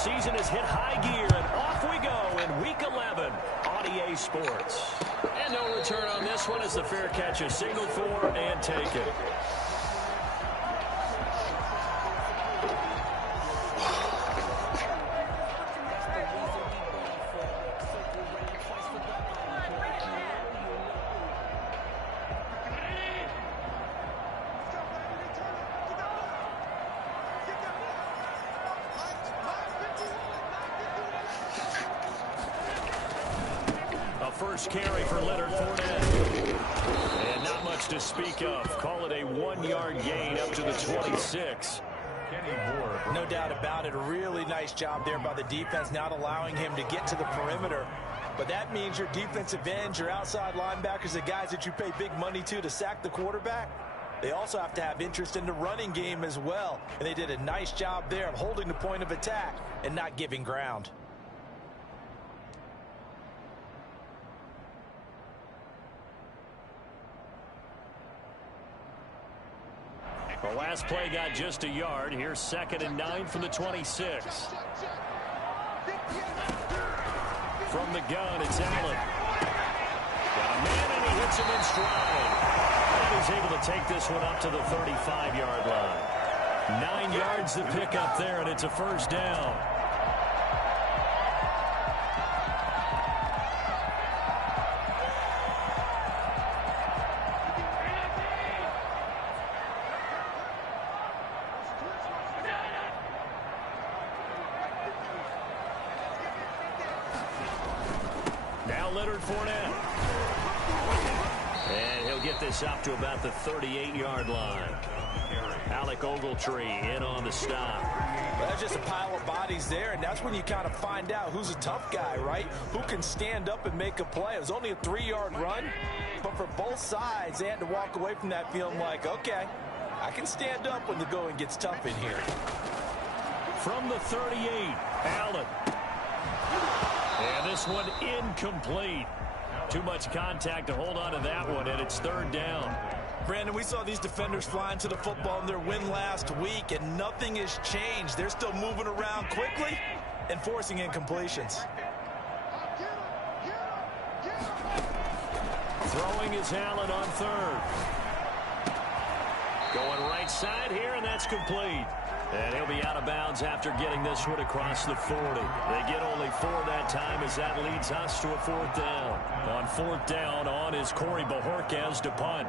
season has hit high gear, and off we go in Week 11 on EA Sports. And no return on this one as the fair catch is signaled for and taken. First carry for Leonard Fournette. And not much to speak of. Call it a 1-yard gain up to the 26. No doubt about it. A really nice job there by the defense, not allowing him to get to the perimeter. But that means your defensive ends, your outside linebackers, the guys that you pay big money to sack the quarterback, they also have to have interest in the running game as well. And they did a nice job there of holding the point of attack and not giving ground. The last play got just a yard. Here's 2nd and 9 from the 26. From the gun, it's Allen. Got a man, and he hits him in stride. And he's able to take this one up to the 35-yard line. 9 yards to pick up there, and it's a first down. Leonard Fournette. And he'll get this up to about the 38-yard line. Alec Ogletree in on the stop. Well, that's just a pile of bodies there, and that's when you kind of find out who's a tough guy, right? Who can stand up and make a play. It was only a 3-yard run, but for both sides, they had to walk away from that feeling like, okay, I can stand up when the going gets tough in here. From the 38, Allen. And this one incomplete. Too much contact to hold on to that one, and it's 3rd down. Brandon, we saw these defenders flying to the football in their win last week, and nothing has changed. They're still moving around quickly and forcing incompletions. Throwing is Allen on 3rd. Going right side here, and that's complete. And he'll be out of bounds after getting this one across the 40. They get only 4 that time as that leads us to a 4th down. On 4th down, on is Corey Bojorquez to punt.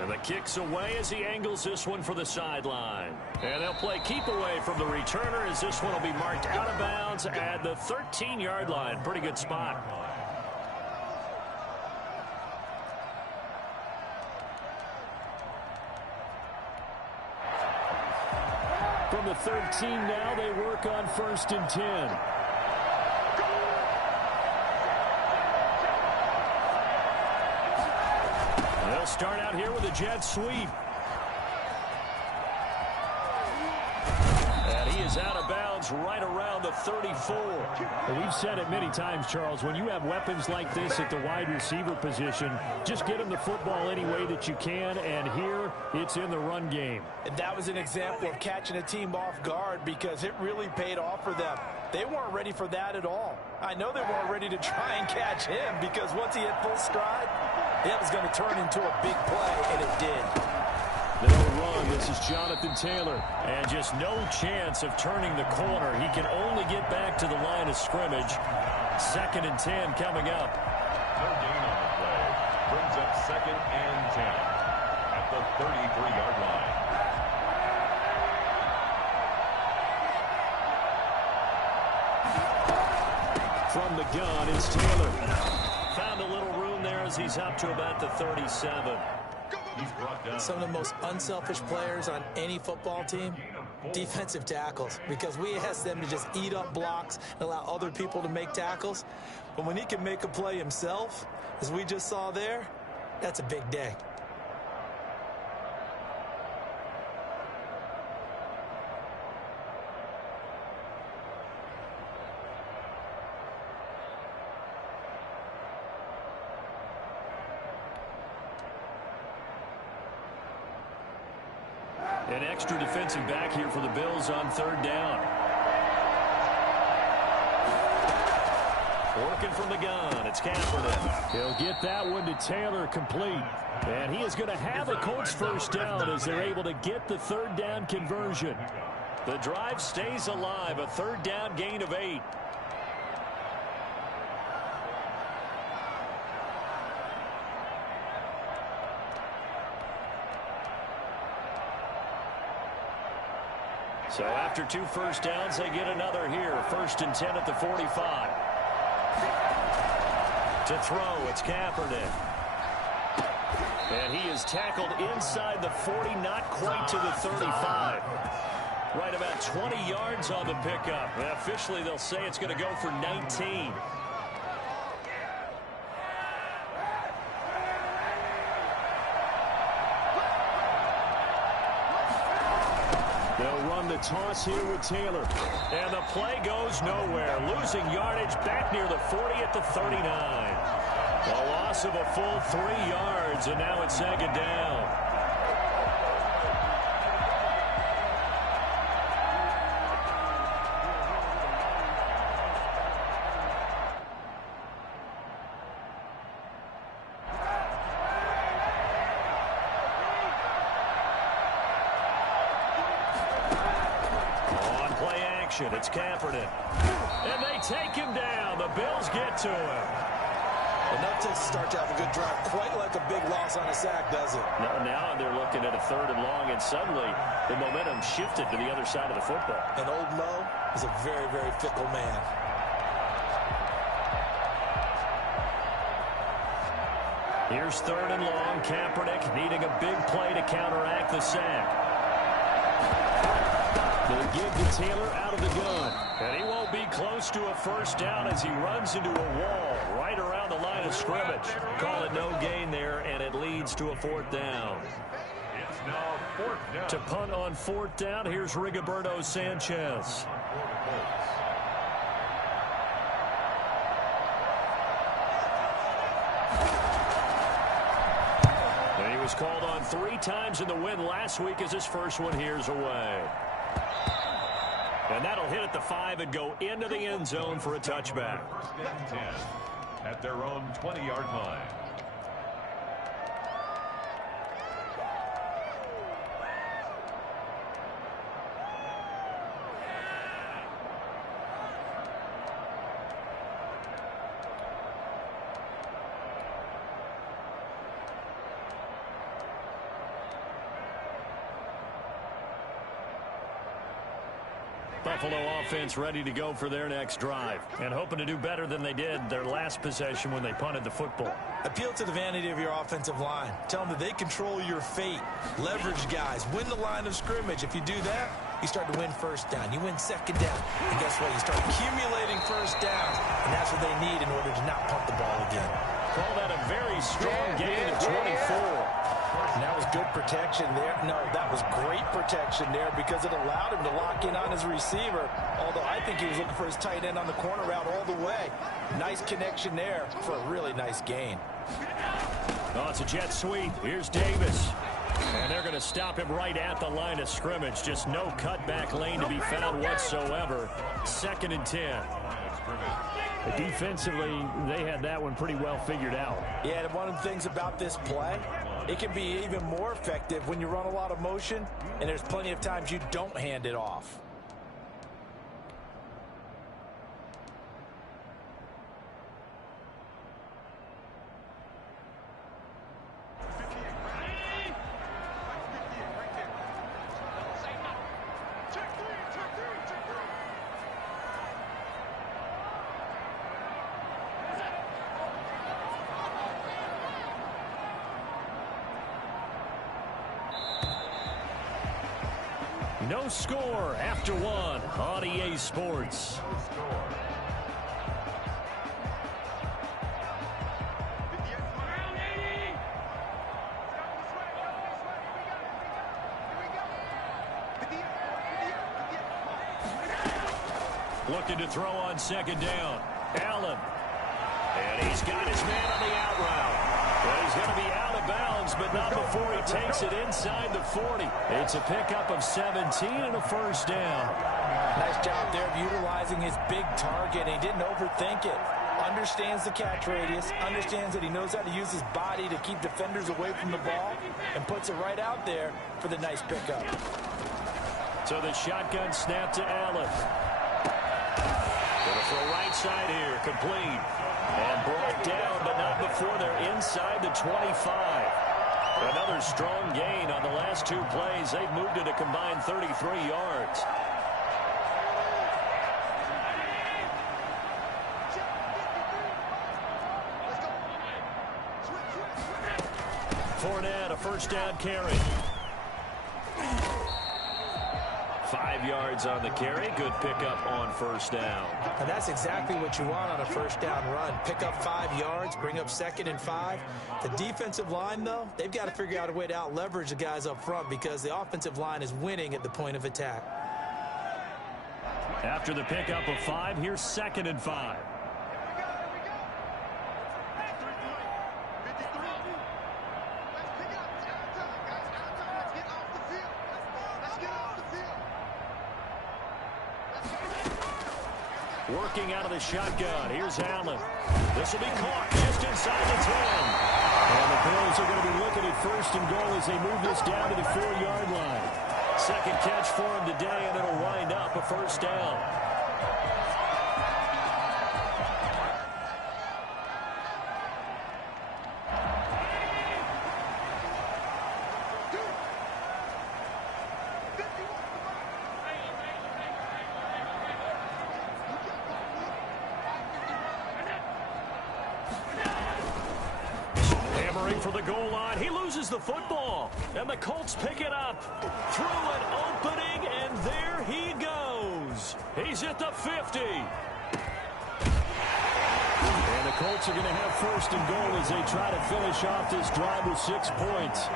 And the kick's away as he angles this one for the sideline. And they'll play keep away from the returner as this one will be marked out of bounds at the 13-yard line. Pretty good spot. From the 13 now, they work on 1st and 10. They'll start out here with a jet sweep. And he is out of bounds right around the 34. Well, we've said it many times, Charles, when you have weapons like this at the wide receiver position, just get them the football any way that you can, and here it's in the run game. And that was an example of catching a team off guard because it really paid off for them. They weren't ready for that at all. I know they weren't ready to try and catch him because once he hit full stride, that was going to turn into a big play, and it did. They'll run. This is Jonathan Taylor. And just no chance of turning the corner. He can only get back to the line of scrimmage. 2nd and 10 coming up. No gain on the play. Brings up 2nd and 10 at the 33-yard line. From the gun, it's Taylor. Found a little room there as he's up to about the 37. Some of the most unselfish players on any football team, defensive tackles, because we ask them to just eat up blocks and allow other people to make tackles. But when he can make a play himself, as we just saw there, that's a big day. An extra defensive back here for the Bills on third down. Working from the gun, it's Kaepernick. He'll get that one to Taylor complete. And he is going to have a Colts first down as they're able to get the third down conversion. The drive stays alive, a third down gain of 8. So after 2 first downs, they get another here. 1st and 10 at the 45. To throw, it's Kaepernick. And he is tackled inside the 40, not quite to the 35. Right about 20 yards on the pickup. And officially, they'll say it's going to go for 19. They'll run the toss here with Taylor. And the play goes nowhere. Losing yardage back near the 40 at the 39. A loss of a full 3 yards, and now it's 2nd down. It's Kaepernick. And they take him down. The Bills get to him. Enough to start to have a good drive. Quite like a big loss on a sack, does it? No, now they're looking at a 3rd and long, and suddenly the momentum shifted to the other side of the football. And Old Mo is a very, very fickle man. Here's 3rd and long. Kaepernick needing a big play to counteract the sack. They'll give to Taylor out of the gun. And he won't be close to a first down as he runs into a wall right around the line of scrimmage. Call it no gain there, and it leads to a 4th down. It's now 4th down. To punt on 4th down, here's Rigoberto Sanchez. And he was called on 3 times in the win last week as his first one here's away. And that'll hit at the 5 and go into the end zone for a touchback. 1st and 10 at their own 20-yard line. Buffalo offense ready to go for their next drive and hoping to do better than they did their last possession when they punted the football. Appeal to the vanity of your offensive line. Tell them that they control your fate. Leverage guys. Win the line of scrimmage. If you do that, you start to win first down. You win 2nd down. And guess what? You start accumulating first downs. And that's what they need in order to not punt the ball again. Call that a very strong gain of 24. And that was good protection there. No, that was great protection there because it allowed him to lock in on his receiver. Although I think he was looking for his tight end on the corner route all the way. Nice connection there for a really nice gain. Oh, it's a jet sweep. Here's Davis. And they're going to stop him right at the line of scrimmage. Just no cutback lane to be found whatsoever. 2nd and 10. Defensively, they had that one pretty well figured out. Yeah, and one of the things about this play, it can be even more effective when you run a lot of motion, and there's plenty of times you don't hand it off. No score after 1 on EA Sports. Looking to throw on 2nd down. Allen. And he's got his man on the out route. Well, he's going to be out of bounds, but not before he takes it inside the 40. It's a pickup of 17 and a first down. Nice job there of utilizing his big target. He didn't overthink it. Understands the catch radius, understands that he knows how to use his body to keep defenders away from the ball, and puts it right out there for the nice pickup. So the shotgun snap to Allen. Going to throw right side here, complete. And brought down, but not before they're inside the 25. Another strong gain on the last two plays. They've moved it a combined 33 yards. Fournette, a first down carry. 5 yards on the carry. Good pickup on first down. And that's exactly what you want on a first down run. Pick up 5 yards, bring up 2nd and 5. The defensive line, though, they've got to figure out a way to out-leverage the guys up front because the offensive line is winning at the point of attack. After the pickup of 5, here's 2nd and 5. Working out of the shotgun. Here's Allen. This will be caught just inside the 10. And the Bills are going to be looking at 1st and goal as they move this down to the 4-yard line. Second catch for him today, and it'll wind up a first down. For the goal line, he loses the football, and the Colts pick it up through an opening, and there he goes. He's at the 50. And the Colts are going to have 1st and goal as they try to finish off this drive with 6 points.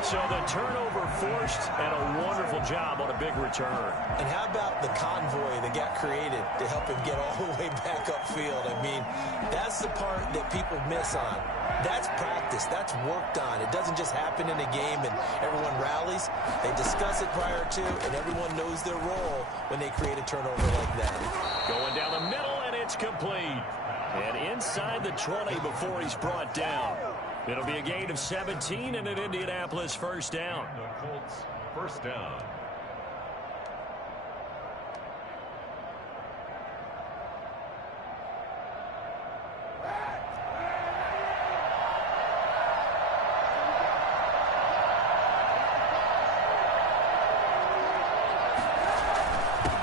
So the turnover forced, and a wonderful job on a big return. And how about the convoy that got created to help him get all the way back upfield? I mean, that's the part that people miss on. That's practice. That's worked on. It doesn't just happen in a game and everyone rallies. They discuss it prior to, and everyone knows their role when they create a turnover like that. Going down the middle, and it's complete. And inside the 20 before he's brought down. It'll be a gain of 17 and an Indianapolis first down. The Colts first down.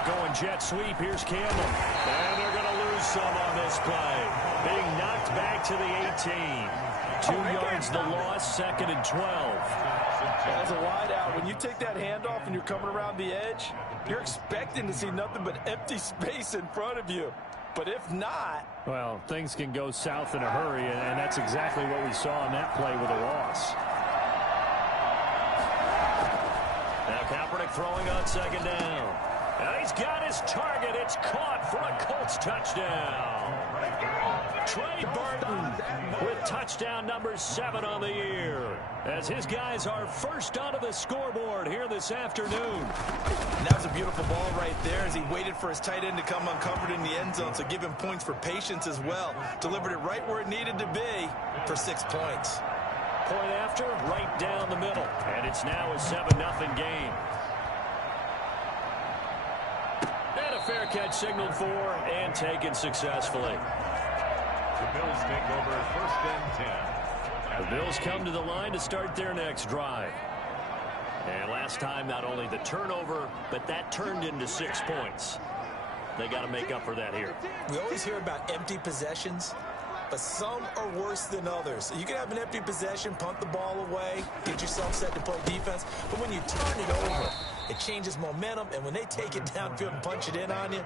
Going jet sweep. Here's Campbell. And they're going to lose some on this play. Being knocked back to the 18. 2 yards the loss, 2nd and 12. As a wideout, when you take that handoff and you're coming around the edge, you're expecting to see nothing but empty space in front of you. But if not... Well, things can go south in a hurry, and that's exactly what we saw on that play with a loss. Now Kaepernick throwing on 2nd down. And he's got his target. It's caught for a Colts touchdown. Trey Burton with touchdown number 7 on the year, as his guys are first onto the scoreboard here this afternoon. And that was a beautiful ball right there as he waited for his tight end to come uncovered in the end zone, so give him points for patience as well. Delivered it right where it needed to be for 6 points. Point after, right down the middle, and it's now a 7-0 game. And a fair catch signaled for and taken successfully. The Bills take over 1st and 10. The Bills come to the line to start their next drive. And last time, not only the turnover, but that turned into 6 points. They got to make up for that here. We always hear about empty possessions, but some are worse than others. You can have an empty possession, punt the ball away, get yourself set to play defense, but when you turn it over, it changes momentum, and when they take it downfield and punch it in on you,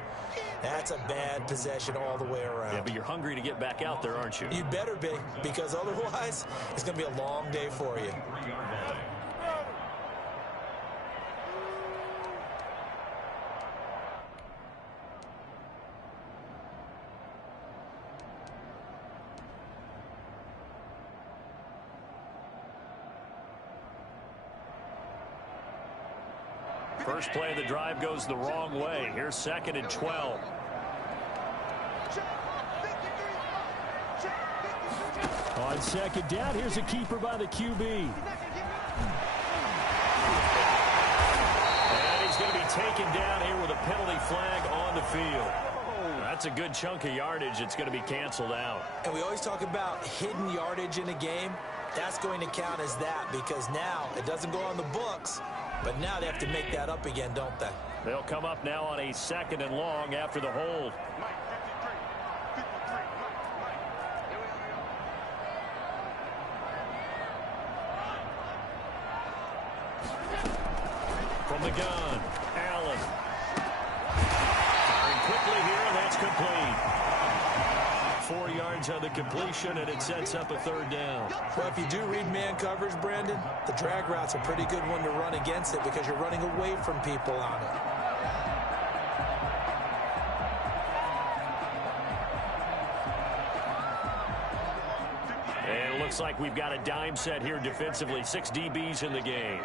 that's a bad possession all the way around. Yeah, but you're hungry to get back out there, aren't you? You better be, because otherwise, it's going to be a long day for you. First play of the drive goes the wrong way. Here's 2nd and 12. On 2nd down, here's a keeper by the QB. And he's going to be taken down here with a penalty flag on the field. That's a good chunk of yardage. It's going to be canceled out. And we always talk about hidden yardage in a game. That's going to count as that because now it doesn't go on the books, but now they have to make that up again, don't they? They'll come up now on a 2nd and long after the hold. From the gun, Allen. Firing quickly here, and that's complete. 4 yards on the completion, and it sets up a 3rd down. Well, if you do read man coverage, Brandon, the drag route's a pretty good one to run against it because you're running away from people on it. And it looks like we've got a dime set here defensively. 6 DBs in the game.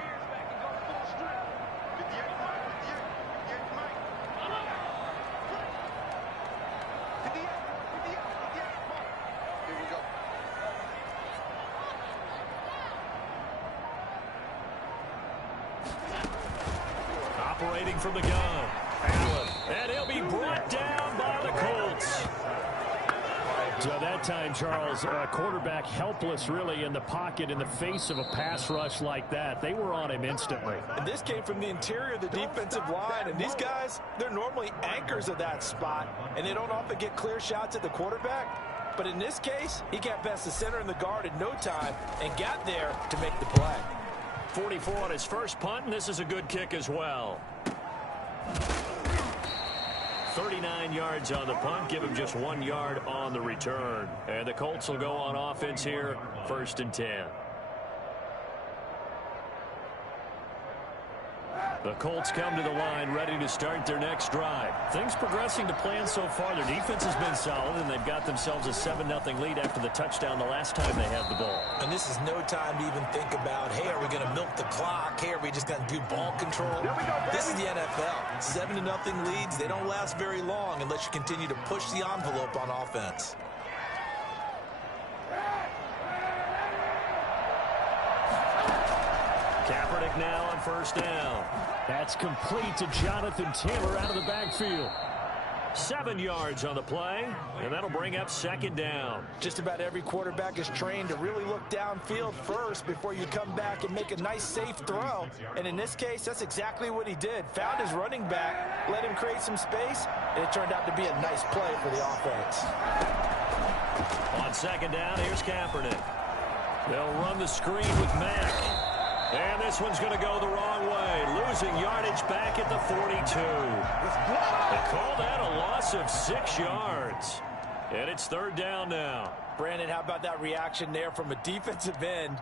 Operating from the gun, Allen, and he'll be brought down by the Colts. So that time, Charles, quarterback helpless really in the pocket in the face of a pass rush like that. They were on him instantly. And this came from the interior of the defensive line, and these guys, they're normally anchors of that spot, and they don't often get clear shots at the quarterback. But in this case, he got past the center and the guard in no time and got there to make the play. 44 on his first punt, and this is a good kick as well. 39 yards on the punt, give him just 1 yard on the return. And the Colts will go on offense here, 1st and 10. The Colts come to the line ready to start their next drive. Things progressing to plan so far. Their defense has been solid, and they've got themselves a 7-0 lead after the touchdown the last time they had the ball. And this is no time to even think about, hey, are we going to milk the clock? Hey, are we just going to do ball control? This is the NFL. 7-0 leads, they don't last very long unless you continue to push the envelope on offense. Kaepernick now on 1st down. That's complete to Jonathan Taylor out of the backfield. 7 yards on the play, and that'll bring up 2nd down. Just about every quarterback is trained to really look downfield first before you come back and make a nice, safe throw. And in this case, that's exactly what he did. Found his running back, let him create some space, and it turned out to be a nice play for the offense. On 2nd down, here's Kaepernick. They'll run the screen with Mack. And this one's going to go the wrong way. Losing yardage back at the 42. They call that a loss of 6 yards. And it's 3rd down now. Brandon, how about that reaction there from a defensive end?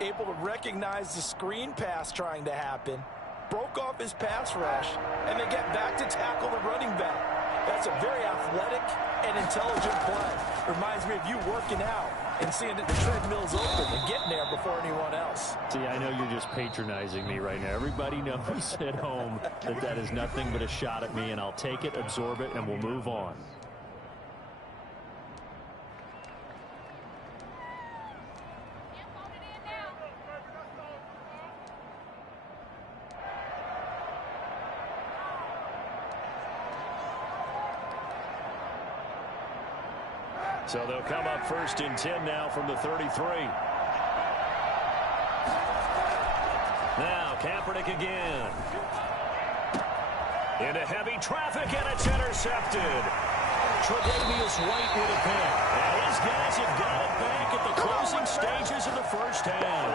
Able to recognize the screen pass trying to happen. Broke off his pass rush. And then get back to tackle the running back. That's a very athletic and intelligent play. Reminds me of you working out and seeing that the treadmill's open and getting there before anyone else. See, I know you're just patronizing me right now. Everybody knows at home that that is nothing but a shot at me, and I'll take it, absorb it, and we'll move on. So they'll come up 1st and 10 now from the 33. Now Kaepernick again. Into heavy traffic, and it's intercepted. Tre'Davious White with a pick. And his guys have got it back at the closing stages of the first half.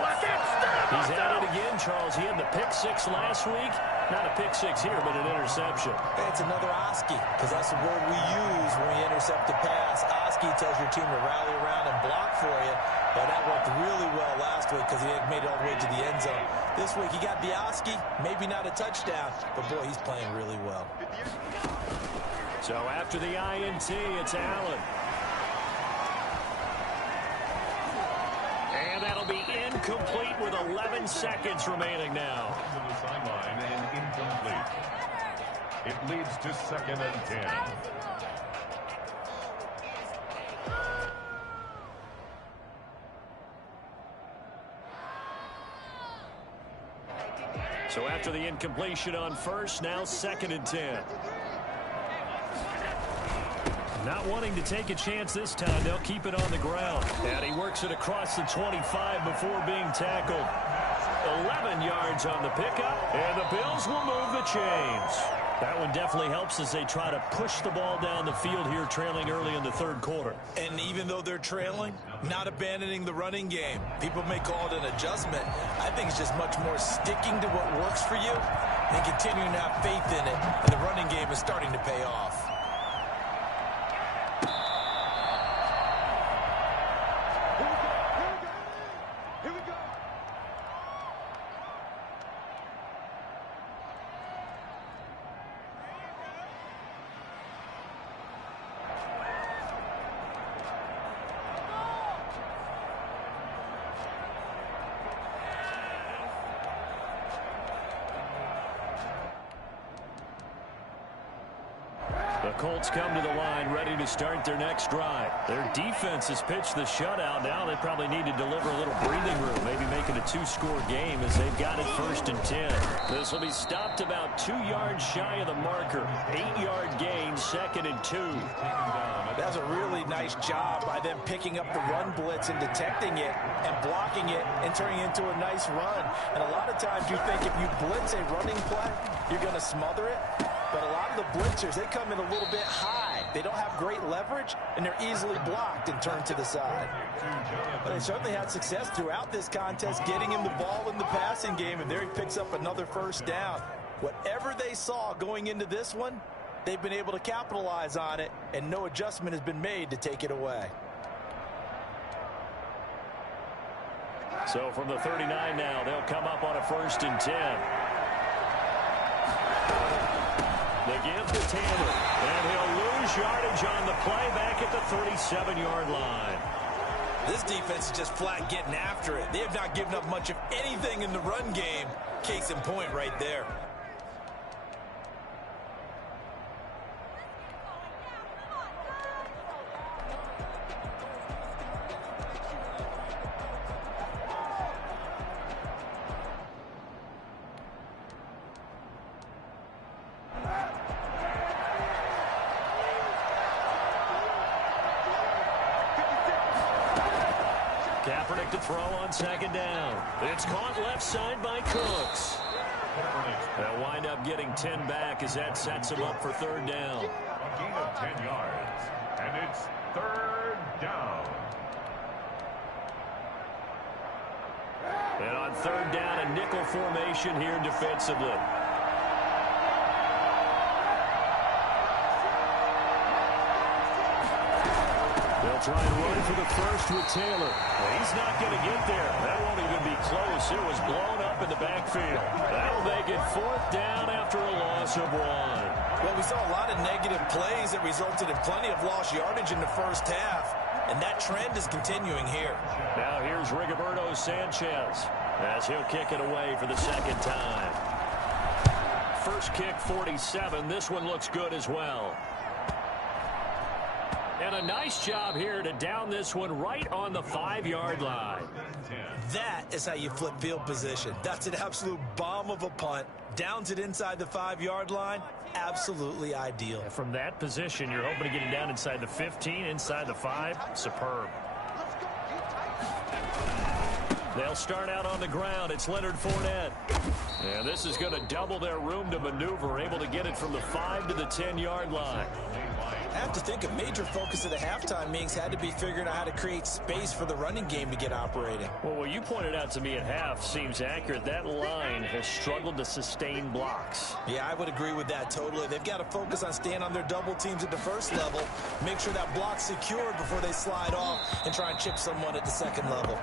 He's at it again, Charles. He had the pick 6 last week. Not a pick 6 here, but an interception. Hey, it's another Oski, because that's the word we use when we intercept a pass. Oski tells your team to rally around and block for you. But that worked really well last week because he made it all the way to the end zone. This week he got the Oski, maybe not a touchdown, but boy, he's playing really well. So after the INT, it's Allen. And that'll be incomplete with 11 seconds remaining now. To the sideline and incomplete. It leads to 2nd and 10. So after the incompletion on first, now 2nd and 10. Not wanting to take a chance this time, they'll keep it on the ground. And he works it across the 25 before being tackled. 11 yards on the pickup, and the Bills will move the chains. That one definitely helps as they try to push the ball down the field here, trailing early in the 3rd quarter. And even though they're trailing, not abandoning the running game. People may call it an adjustment. I think it's just much more sticking to what works for you and continuing to have faith in it. And the running game is starting to pay off. The Colts come to the line ready to start their next drive. Their defense has pitched the shutout. Now they probably need to deliver a little breathing room, maybe make it a 2-score game as they've got it 1st and 10. This will be stopped about 2 yards shy of the marker. 8-yard gain, 2nd and 2. That's a really nice job by them picking up the run blitz and detecting it and blocking it and turning it into a nice run. And a lot of times you think if you blitz a running play, you're going to smother it. But a lot of the blitzers, they come in a little bit high. They don't have great leverage, and they're easily blocked and turned to the side. But they certainly had success throughout this contest, getting him the ball in the passing game, and there he picks up another 1st down. Whatever they saw going into this one, they've been able to capitalize on it, and no adjustment has been made to take it away. So from the 39 now, they'll come up on a 1st and 10. They give to Taylor, and he'll lose yardage on the play back at the 37-yard line. This defense is just flat getting after it. They have not given up much of anything in the run game. Case in point right there. Kaepernick to throw on 2nd down. It's caught left side by Cooks. They'll wind up getting 10 back as that sets him up for 3rd down. A gain of 10 yards, and it's 3rd down. And on 3rd down, a nickel formation here defensively. They'll try and run for the 1st with Taylor. Well, he's not going to get there. That won't even be close. It was blown up in the backfield. That'll make it 4th down after a loss of 1. Well, we saw a lot of negative plays that resulted in plenty of lost yardage in the 1st half, and that trend is continuing here. Now here's Rigoberto Sanchez as he'll kick it away for the 2nd time. First kick, 47. This one looks good as well. And a nice job here to down this one right on the 5-yard line. That is how you flip field position. That's an absolute bomb of a punt. Downs it inside the 5-yard line. Absolutely ideal. From that position, you're hoping to get it down inside the 15, inside the 5. Superb. They'll start out on the ground. It's Leonard Fournette. And this is going to double their room to maneuver, able to get it from the 5 to the 10-yard line. I have to think a major focus of the halftime meetings had to be figuring out how to create space for the running game to get operating. Well, what you pointed out to me at half seems accurate. That line has struggled to sustain blocks. Yeah, I would agree with that totally. They've got to focus on staying on their double teams at the 1st level, make sure that block's secured before they slide off and try and chip someone at the 2nd level.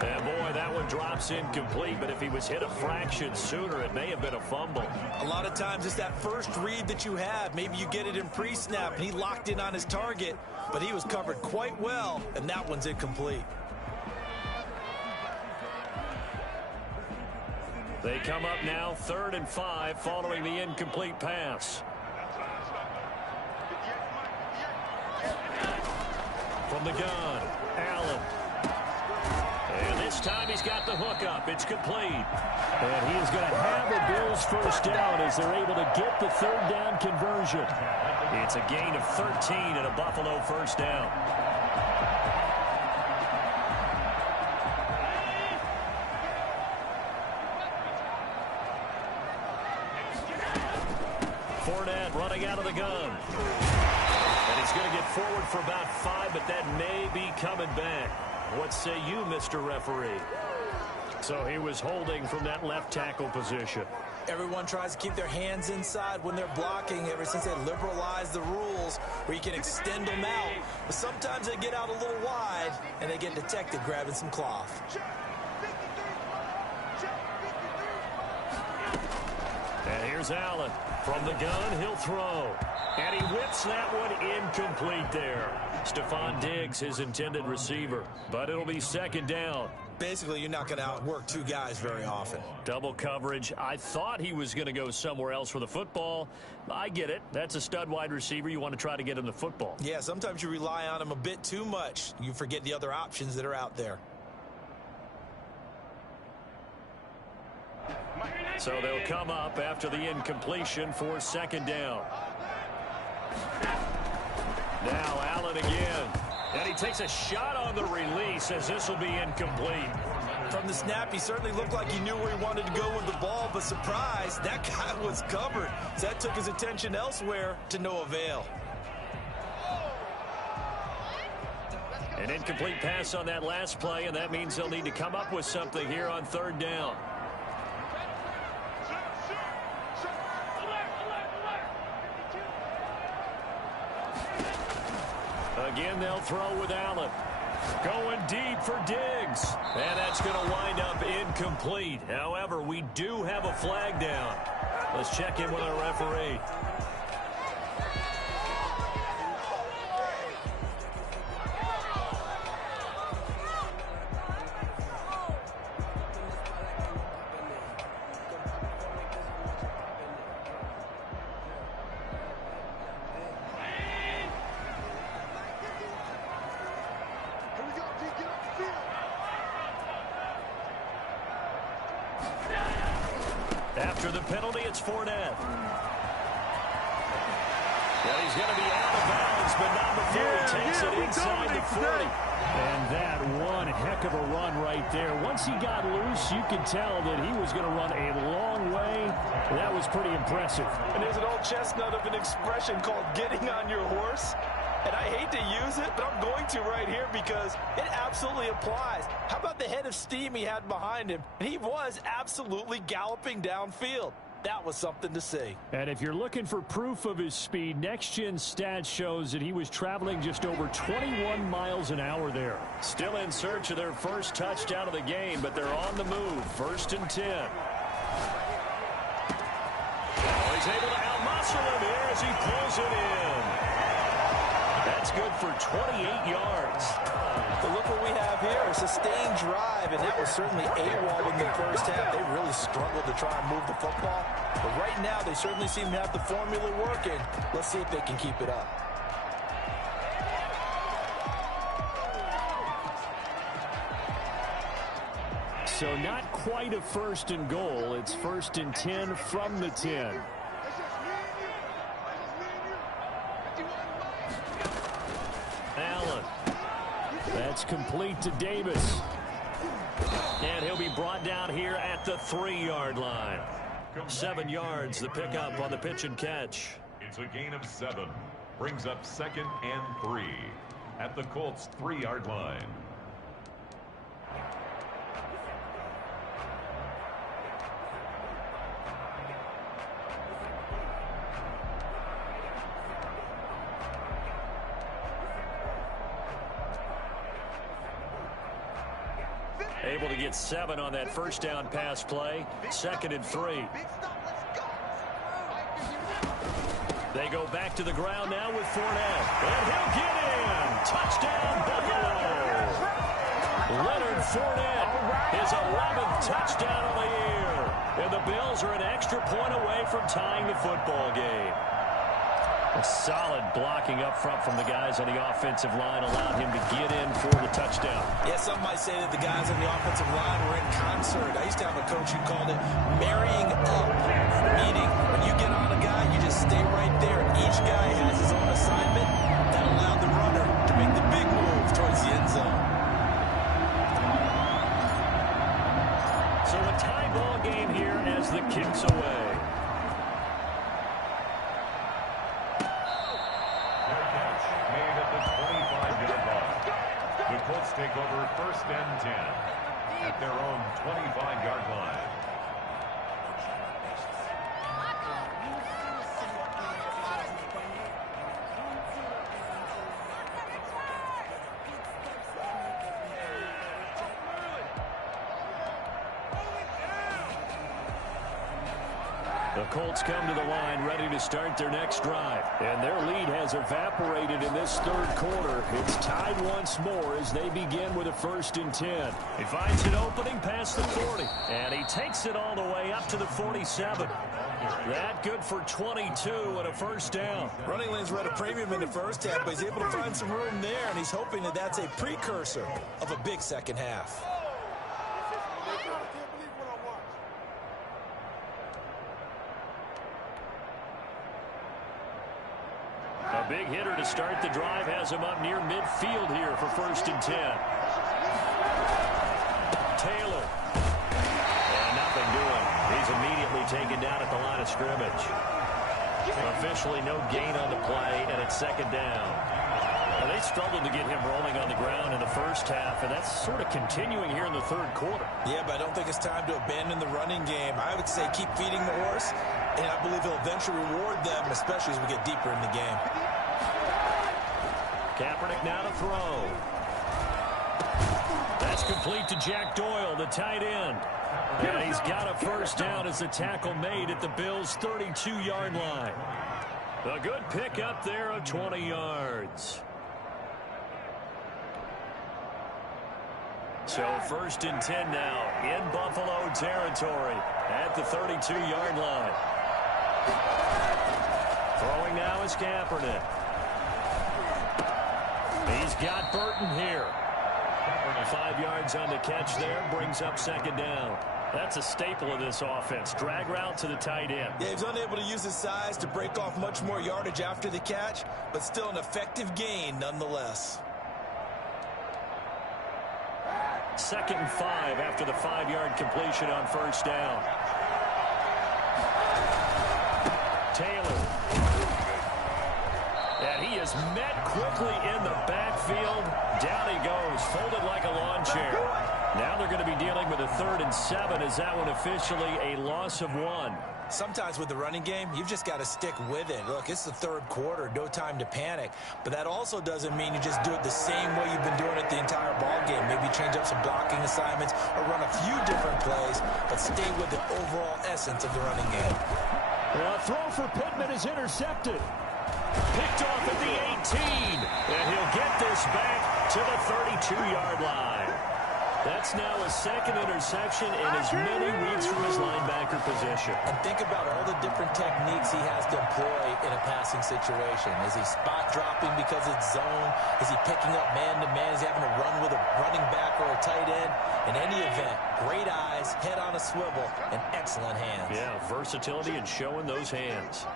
And boy, that one drops incomplete, but if he was hit a fraction sooner, it may have been a fumble. A lot of times it's that first read that you have. Maybe you get it in pre-snap, and he locked in on his target, but he was covered quite well, and that one's incomplete. They come up now 3rd and 5 following the incomplete pass. From the gun, Allen. And this time he's got the hook up. It's complete. And he is going to have the Bills first down as they're able to get the 3rd down conversion. It's a gain of 13 and a Buffalo first down. Fournette running out of the gun. And he's going to get forward for about 5, but that may be coming back. What say you, Mr. Referee? So he was holding from that left tackle position. Everyone tries to keep their hands inside when they're blocking ever since they liberalized the rules where you can extend them out. But sometimes they get out a little wide and they get detected grabbing some cloth. And here's Allen. From the gun, he'll throw. And he whips that one incomplete there. Stephon Diggs, his intended receiver. But it'll be 2nd down. Basically, you're not going to outwork 2 guys very often. Double coverage. I thought he was going to go somewhere else for the football. I get it. That's a stud wide receiver. You want to try to get him the football. Yeah, sometimes you rely on him a bit too much. You forget the other options that are out there. So they'll come up after the incompletion for 2nd down. Now Allen again. And he takes a shot on the release as this will be incomplete. From the snap, he certainly looked like he knew where he wanted to go with the ball, but surprise, that guy was covered. So that took his attention elsewhere to no avail. An incomplete pass on that last play, and that means they'll need to come up with something here on 3rd down. Again, they'll throw with Allen. Going deep for Diggs. And that's going to wind up incomplete. However, we do have a flag down. Let's check in with our referee. After the penalty, it's Fournette. Well, he's going to be out of bounds, but not before he takes it inside the 40. And that one heck of a run right there. Once he got loose, you could tell that he was going to run a long way. That was pretty impressive. And there's an old chestnut of an expression called getting on your horse. And I hate to use it, but I'm going to right here because it absolutely applies. How about the head of steam he had behind him? He was absolutely galloping downfield. That was something to see. And if you're looking for proof of his speed, Next Gen Stats shows that he was traveling just over 21 miles an hour there. Still in search of their first touchdown of the game, but they're on the move. 1st and 10. Oh, he's able to outmuscle him here as he pulls it in. That's good for 28 yards. But look what we have here, a sustained drive, and that was certainly AWOL in the first half. They really struggled to try and move the football. But right now, they certainly seem to have the formula working. Let's see if they can keep it up. So not quite a 1st and goal. It's 1st and 10 from the 10. Allen. That's complete to Davis. And he'll be brought down here at the 3-yard line. 7 yards, the pickup on the pitch and catch. It's a gain of 7. Brings up 2nd and 3 at the Colts 3-yard line. Able to get 7 on that first down pass play. 2nd and 3. They go back to the ground now with Fournette. And he'll get in. Touchdown, Buffalo. Leonard Fournette, his 11th touchdown of the year. And the Bills are an extra point away from tying the football game. A solid blocking up front from the guys on the offensive line allowed him to get in for the touchdown. Yeah, some might say that the guys on the offensive line were in concert. I used to have a coach who called it marrying up, meaning when you get on a guy, you just stay right there. Each guy has his own assignment. That allowed the runner to make the big move towards the end zone. So a tie ball game here as the kick's away. The Colts take over 1st and 10 at their own 25-yard line. The Colts come to the line ready to start their next drive. And their lead has evaporated in this third quarter. It's tied once more as they begin with a 1st and 10. He finds an opening past the 40. And he takes it all the way up to the 47. That good for 22 and a 1st down. Running lanes were at a premium in the first half, but he's able to find some room there, and he's hoping that that's a precursor of a big second half. A big hitter to start the drive has him up near midfield here for 1st and 10. Taylor. And nothing doing. He's immediately taken down at the line of scrimmage. Officially no gain on the play, and it's 2nd down. Now, they struggled to get him rolling on the ground in the first half, and that's sort of continuing here in the third quarter. Yeah, but I don't think it's time to abandon the running game. I would say keep feeding the horse, and I believe he'll eventually reward them, especially as we get deeper in the game. Kaepernick now to throw. That's complete to Jack Doyle, the tight end. And he's got a 1st down as the tackle made at the Bills' 32-yard line. A good pick up there of 20 yards. So 1st and 10 now in Buffalo territory at the 32-yard line. Throwing now is Kaepernick. He's got Burton here. 5 yards on the catch there, brings up 2nd down. That's a staple of this offense. Drag route to the tight end. Yeah, he's unable to use his size to break off much more yardage after the catch, but still an effective gain nonetheless. 2nd and 5 after the 5-yard completion on 1st down. Taylor. And he is met quickly in the backfield. Down he goes, folded like a lawn chair. Now they're going to be dealing with a 3rd and 7. Is that one officially a loss of 1? Sometimes with the running game, you've just got to stick with it. Look, it's the third quarter, no time to panic. But that also doesn't mean you just do it the same way you've been doing it the entire ball game. Maybe change up some blocking assignments or run a few different plays, but stay with the overall essence of the running game. A throw for Pittman is intercepted. Picked off at the 18. And he'll get this back to the 32-yard line. That's now a 2nd interception in as many weeks from his linebacker position. And think about all the different techniques he has to employ in a passing situation. Is he spot dropping because it's zone? Is he picking up man-to-man? Is he having to run with a running back or a tight end? In any event, great eyes, head on a swivel, and excellent hands. Yeah, versatility and showing those hands.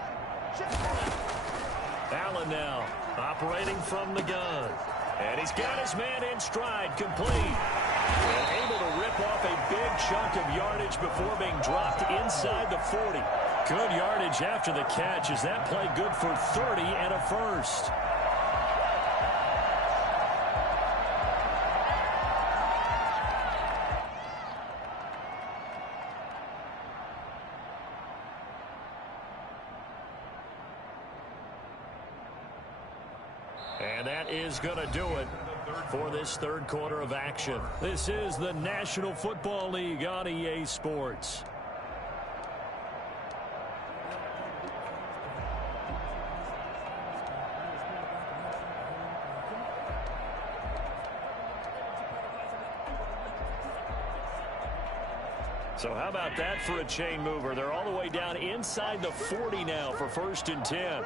Allen now operating from the gun. And he's got his man in stride, complete. And able to rip off a big chunk of yardage before being dropped inside the 40. Good yardage after the catch as that play good for 30 and a 1st. And that is going to do it for this third quarter of action. This is the National Football League on EA Sports. So how about that for a chain mover? They're all the way down inside the 40 now for 1st and 10.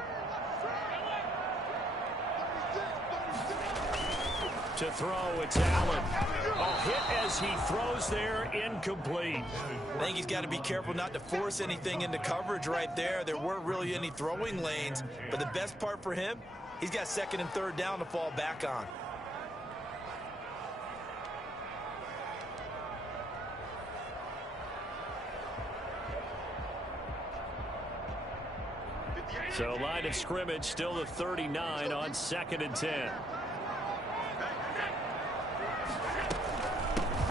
To throw, it's Allen. A hit as he throws there, incomplete. I think he's got to be careful not to force anything into coverage right there. There weren't really any throwing lanes, but the best part for him, he's got 2nd and 3rd down to fall back on. So line of scrimmage still the 39 on 2nd and 10.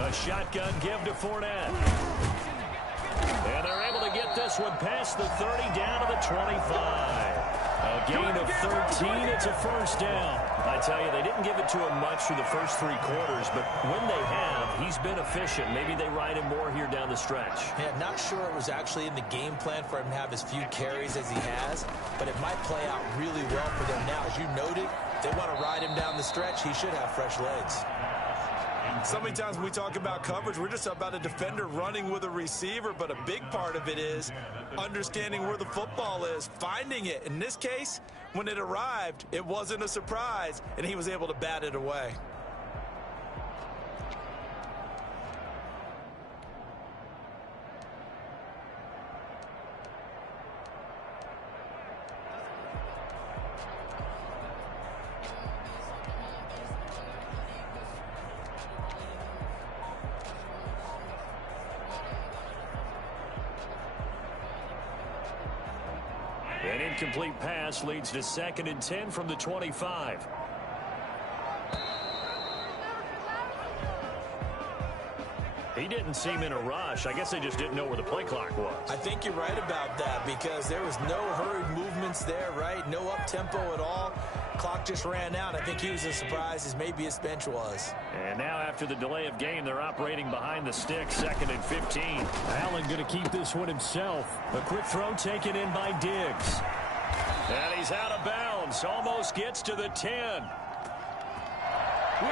A shotgun give to Fournette. And they're able to get this one past the 30 down to the 25. A gain of 13. It's a 1st down. I tell you, they didn't give it to him much through the first 3 quarters, but when they have, he's been efficient. Maybe they ride him more here down the stretch. Yeah, not sure it was actually in the game plan for him to have as few carries as he has, but it might play out really well for them now. As you noted, if they want to ride him down the stretch, he should have fresh legs. So many times when we talk about coverage, we're just about a defender running with a receiver, but a big part of it is understanding where the football is, finding it. In this case, when it arrived, it wasn't a surprise, and he was able to bat it away. An incomplete pass leads to 2nd and 10 from the 25. He didn't seem in a rush. I guess they just didn't know where the play clock was. I think you're right about that because there was no hurried movements there, right? No up-tempo at all. Clock just ran out. I think he was as surprised as maybe his bench was. And now after the delay of game, they're operating behind the stick, 2nd and 15. Allen going to keep this one himself. A quick throw taken in by Diggs. And he's out of bounds. Almost gets to the 10.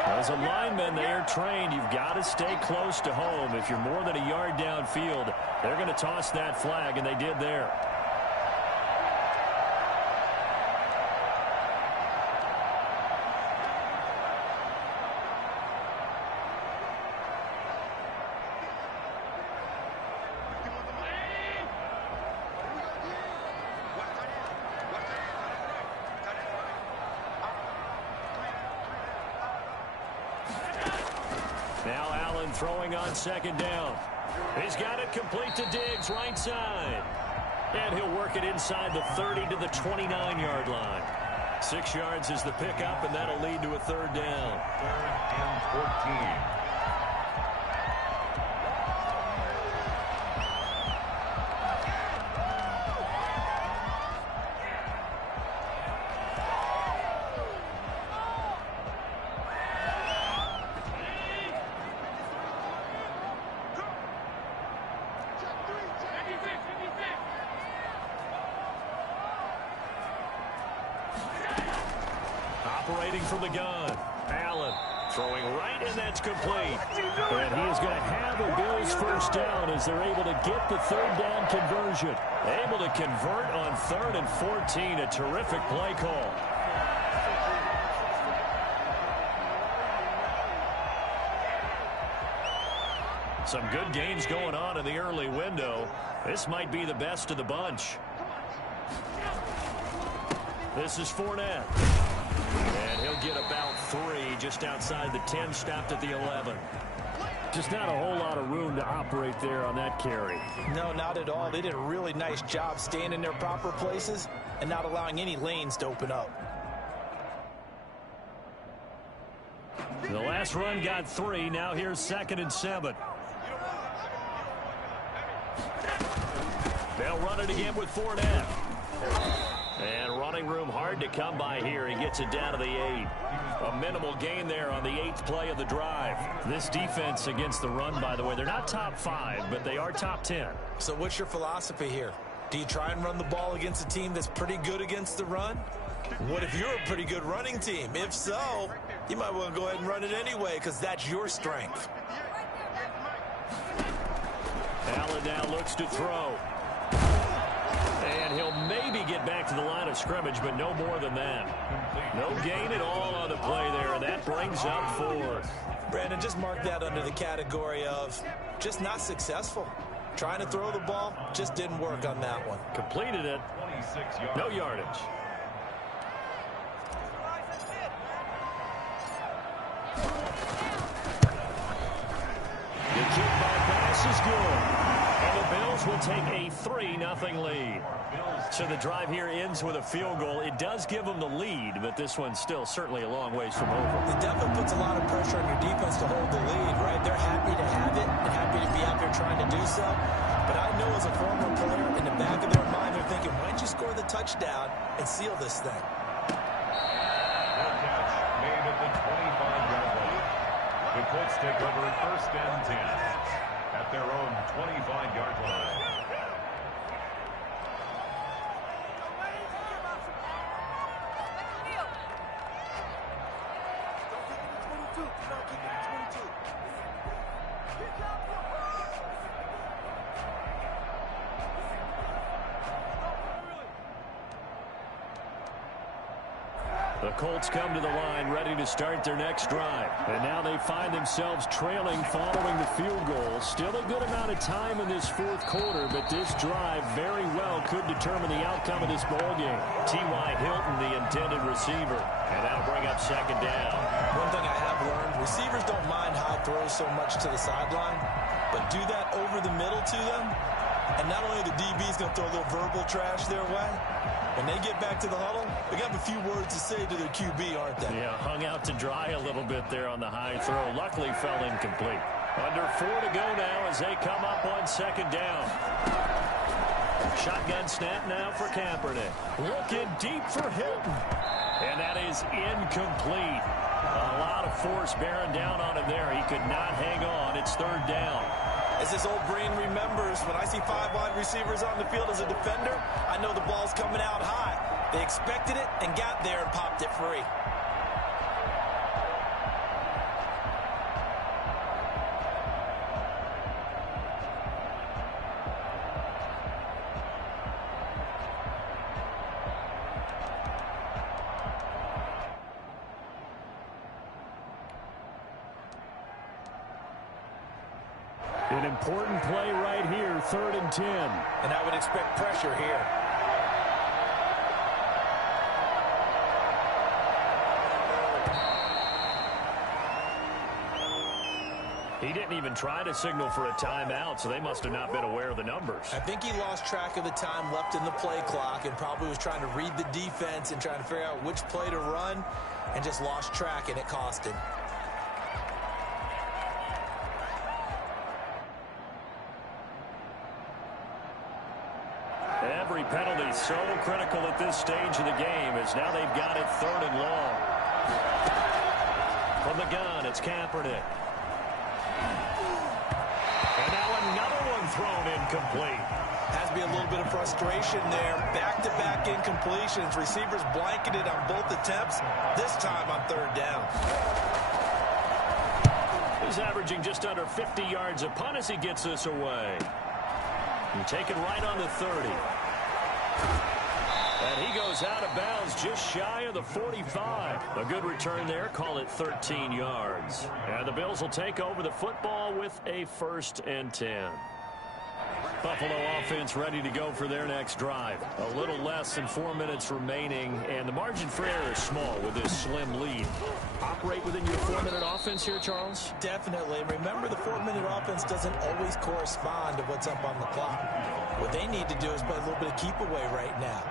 As a lineman, they are trained. You've got to stay close to home. If you're more than a yard downfield, they're going to toss that flag, and they did there. Now Allen throwing on 2nd down. He's got it complete to Diggs, right side. And he'll work it inside the 30 to the 29-yard line. 6 yards is the pickup, and that'll lead to a 3rd down. 3rd and 14. Operating from the gun. Allen throwing right, and that's complete. And he is going to have a Bills 1st down as they're able to get the 3rd down conversion. Able to convert on 3rd and 14. A terrific play call. Some good games going on in the early window. This might be the best of the bunch. This is Fournette. And he'll get about 3 just outside the 10, stopped at the 11. Just not a whole lot of room to operate there on that carry. No, not at all. They did a really nice job staying in their proper places and not allowing any lanes to open up. The last run got 3. Now here's 2nd and 7. They'll run it again with Fournette. And running room hard to come by here. He gets it down to the 8. A minimal gain there on the 8th play of the drive. This defense against the run, by the way, they're not top 5, but they are top 10. So what's your philosophy here? Do you try and run the ball against a team that's pretty good against the run? What if you're a pretty good running team? If so, you might want to go ahead and run it anyway because that's your strength. Allen now looks to throw. And he'll maybe get back to the line of scrimmage, but no more than that. No gain at all on the play there, and that brings up 4. Brandon, just mark that under the category of just not successful. Trying to throw the ball, just didn't work on that one. Completed it. No yardage. The kickball pass is good. And the Bills will take a 3-0 lead. So the drive here ends with a field goal. It does give them the lead, but this one's still certainly a long ways from over. It definitely puts a lot of pressure on your defense to hold the lead, right? They're happy to have it and happy to be out there trying to do so. But I know as a former player, in the back of their mind, they're thinking, why don't you score the touchdown and seal this thing? No catch made at the 25-yard line. The Colts take over 1st and 10 at their own 25-yard line. The Colts come to the line ready to start their next drive. And now they find themselves trailing following the field goal. Still a good amount of time in this 4th quarter, but this drive very well could determine the outcome of this ball game. T.Y. Hilton, the intended receiver. And that'll bring up 2nd down. One thing I have learned, receivers don't mind high throws so much to the sideline, but do that over the middle to them, and not only the DB's going to throw a little verbal trash their way, when they get back to the huddle, they got a few words to say to their QB, aren't they? Yeah, hung out to dry a little bit there on the high throw. Luckily fell incomplete. Under 4 to go now as they come up on 2nd down. Shotgun snap now for Kaepernick. Looking deep for Hilton. And that is incomplete. A lot of force bearing down on him there. He could not hang on. It's 3rd down. As this old brain remembers, when I see 5 wide receivers on the field as a defender, I know the ball's coming out high. They expected it and got there and popped it free. An important play right here, 3rd and 10. And I would expect pressure here. He didn't even try to signal for a timeout, so they must have not been aware of the numbers. I think he lost track of the time left in the play clock and probably was trying to read the defense and trying to figure out which play to run and just lost track, and it cost him. Every penalty so critical at this stage of the game as now they've got it 3rd and long. From the gun, it's Kaepernick. And now another one thrown incomplete. Has to be a little bit of frustration there. Back-to-back incompletions. Receivers blanketed on both attempts, this time on 3rd down. He's averaging just under 50 yards a punt as he gets this away. And taken right on the 30. And he goes out of bounds just shy of the 45. A good return there. Call it 13 yards. And the Bills will take over the football with a 1st and 10. Buffalo offense ready to go for their next drive. A little less than 4 minutes remaining, and the margin for error is small with this slim lead. Operate within your 4-minute offense here, Charles? Definitely. And remember, the 4-minute offense doesn't always correspond to what's up on the clock. What they need to do is play a little bit of keep away right now.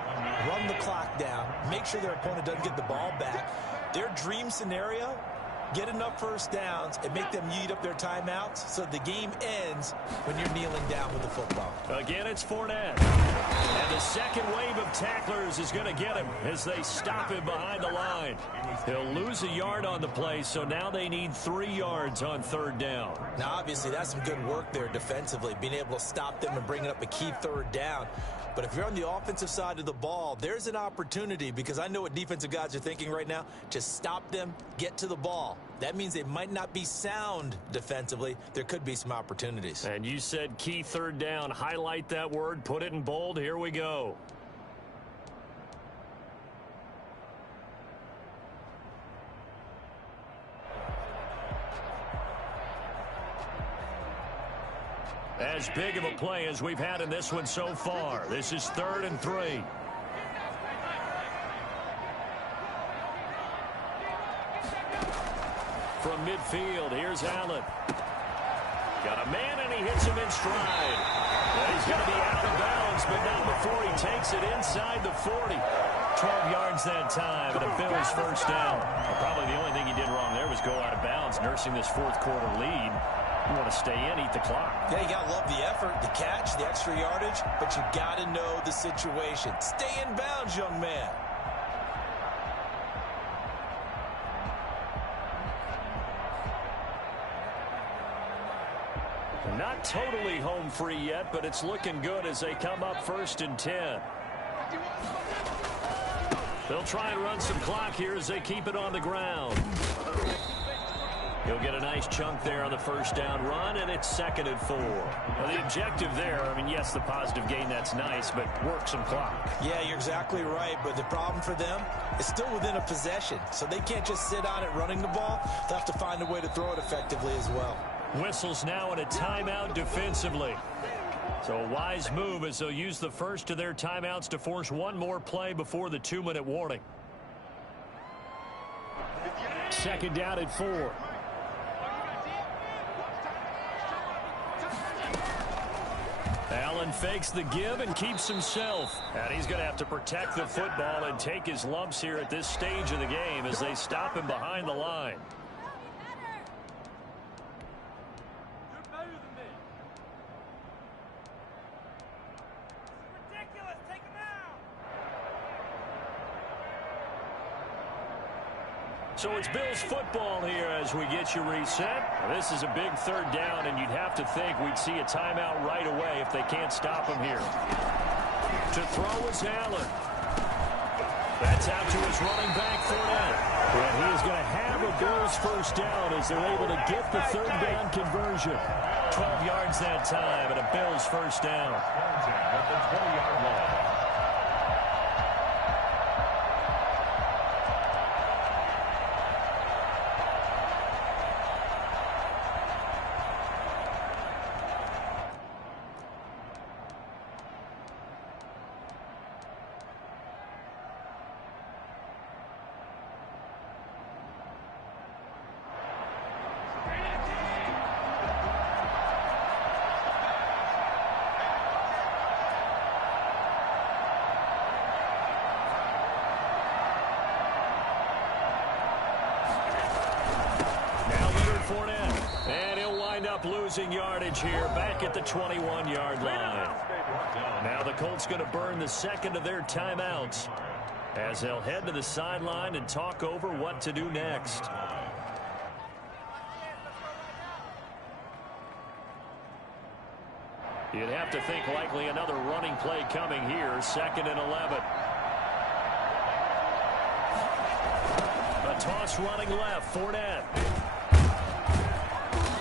Run the clock down. Make sure their opponent doesn't get the ball back. Their dream scenario, get enough 1st downs and make them eat up their timeouts so the game ends when you're kneeling down with the football. Again, it's Fournette. And the second wave of tacklers is going to get him as they stop him behind the line. He'll lose a yard on the play, so now they need 3 yards on 3rd down. Now, obviously, that's some good work there defensively, being able to stop them and bringing up a key 3rd down. But if you're on the offensive side of the ball, there's an opportunity, because I know what defensive guys are thinking right now. Just stop them, get to the ball. That means they might not be sound defensively. There could be some opportunities. And you said key third down. Highlight that word. Put it in bold. Here we go. As big of a play as we've had in this one so far. This is 3rd and 3. From midfield, here's Allen. Got a man, and he hits him in stride. Well, he's going to be out of bounds, but not before he takes it inside the 40. 12 yards that time, and a Bills first down. Well, probably the only thing he did wrong there was go out of bounds, nursing this fourth quarter lead. You want to stay in, eat the clock. Yeah, you got to love the effort, the catch, the extra yardage, but you got to know the situation. Stay in bounds, young man. Not totally home free yet, but it's looking good as they come up 1st and 10. They'll try and run some clock here as they keep it on the ground. He'll get a nice chunk there on the first down run, and it's 2nd and 4. Well, the objective there, I mean, yes, the positive gain, that's nice, but work some clock. Yeah, you're exactly right, but the problem for them is still within a possession, so they can't just sit on it running the ball. They'll have to find a way to throw it effectively as well. Whistles now and a timeout defensively. So a wise move as they'll use the first of their timeouts to force one more play before the 2-minute warning. 2nd down at 4. Allen fakes the give and keeps himself. And he's going to have to protect the football and take his lumps here at this stage of the game as they stop him behind the line. So it's Bills football here as we get you reset. This is a big 3rd down, and you'd have to think we'd see a timeout right away if they can't stop him here. To throw is Allen. That's out to his running back, Fournette. And he is going to have a Bills first down as they're able to get the 3rd down conversion. 12 yards that time, and a Bills first down. At the 20-yard line. Losing yardage here back at the 21-yard line. Now the Colts going to burn the 2nd of their timeouts as they'll head to the sideline and talk over what to do next. You'd have to think likely another running play coming here. 2nd and 11. A toss running left. Fournette.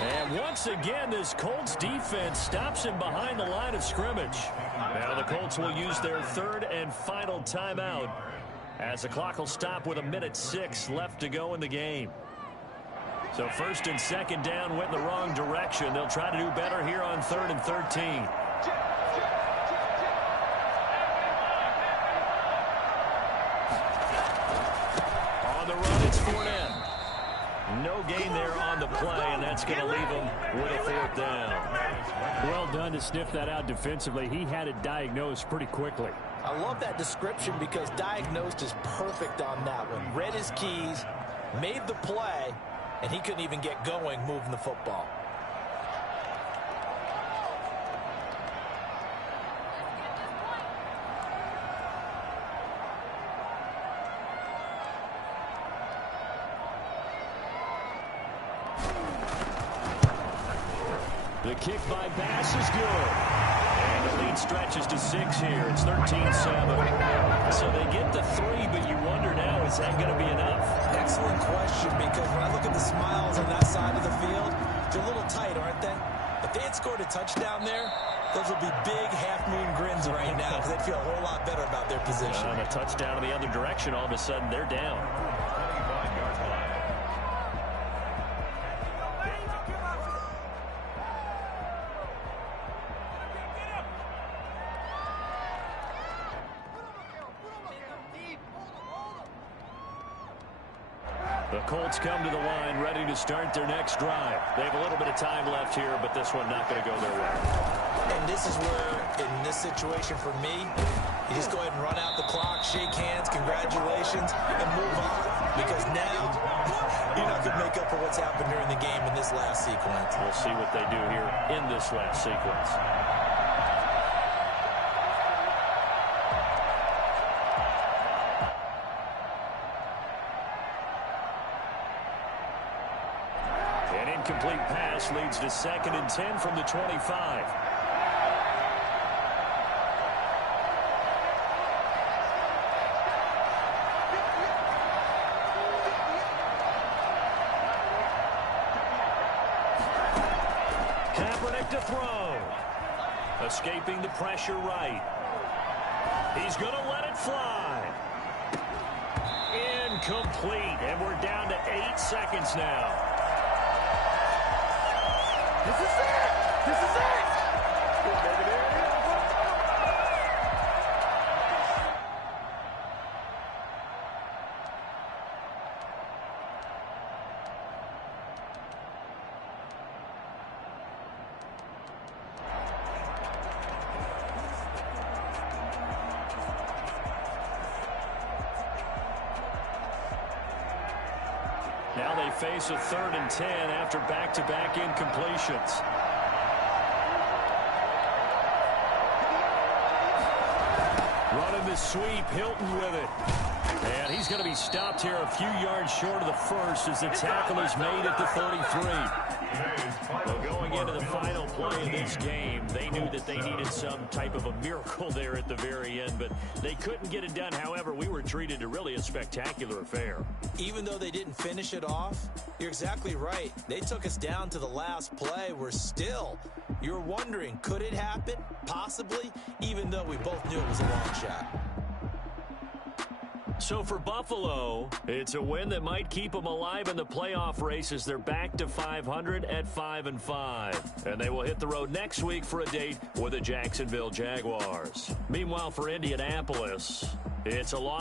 And once again, this Colts defense stops him behind the line of scrimmage. Now the Colts will use their 3rd and final timeout as the clock will stop with 1:06 left to go in the game. So 1st and 2nd down went in the wrong direction. They'll try to do better here on 3rd and 13. On the run, it's Fournette. No gain there on the play, and that's going to leave him with a 4th down. Well done to sniff that out defensively. He had it diagnosed pretty quickly. I love that description because diagnosed is perfect on that one. Read his keys, made the play, and he couldn't even get going moving the football. The kick by Bass is good. And the lead lead stretches to 6 here. It's 13-7. So they get the 3, but you wonder now, is that going to be enough? Excellent question, because when I look at the smiles on that side of the field, they're a little tight, aren't they? If they had scored a touchdown there, those would be big half-moon grins right now because they'd feel a whole lot better about their position. And a touchdown in the other direction, all of a sudden they're down. 25-yard line. The Colts come to the line ready to start their next drive. They have a little bit of time left here, but this one not going to go their way. And this is where, in this situation for me, you just go ahead and run out the clock, shake hands, congratulations, and move on. Because now, you're not going to make up for what's happened during the game in this last sequence. We'll see what they do here in this last sequence. An incomplete pass leads to 2nd and 10 from the 25. Kaepernick to throw. Escaping the pressure right. He's going to let it fly. Incomplete. And we're down to 8 seconds now. This is it! This is it! Now they face a 3rd and 10 after back-to-back incompletions. Running the sweep, Hilton with it. And he's going to be stopped here a few yards short of the first as the tackle is made at the 33. Well, going into the final play of this game, they knew that they needed some type of a miracle there at the very end, but they couldn't get it done. However, we were treated to really a spectacular affair. Even though they didn't finish it off, you're exactly right. They took us down to the last play. We're still, you're wondering, could it happen? Possibly, even though we both knew it was a long shot. So for Buffalo, it's a win that might keep them alive in the playoff race as they're back to 500 at 5-5. And they will hit the road next week for a date with the Jacksonville Jaguars. Meanwhile, for Indianapolis, it's a loss.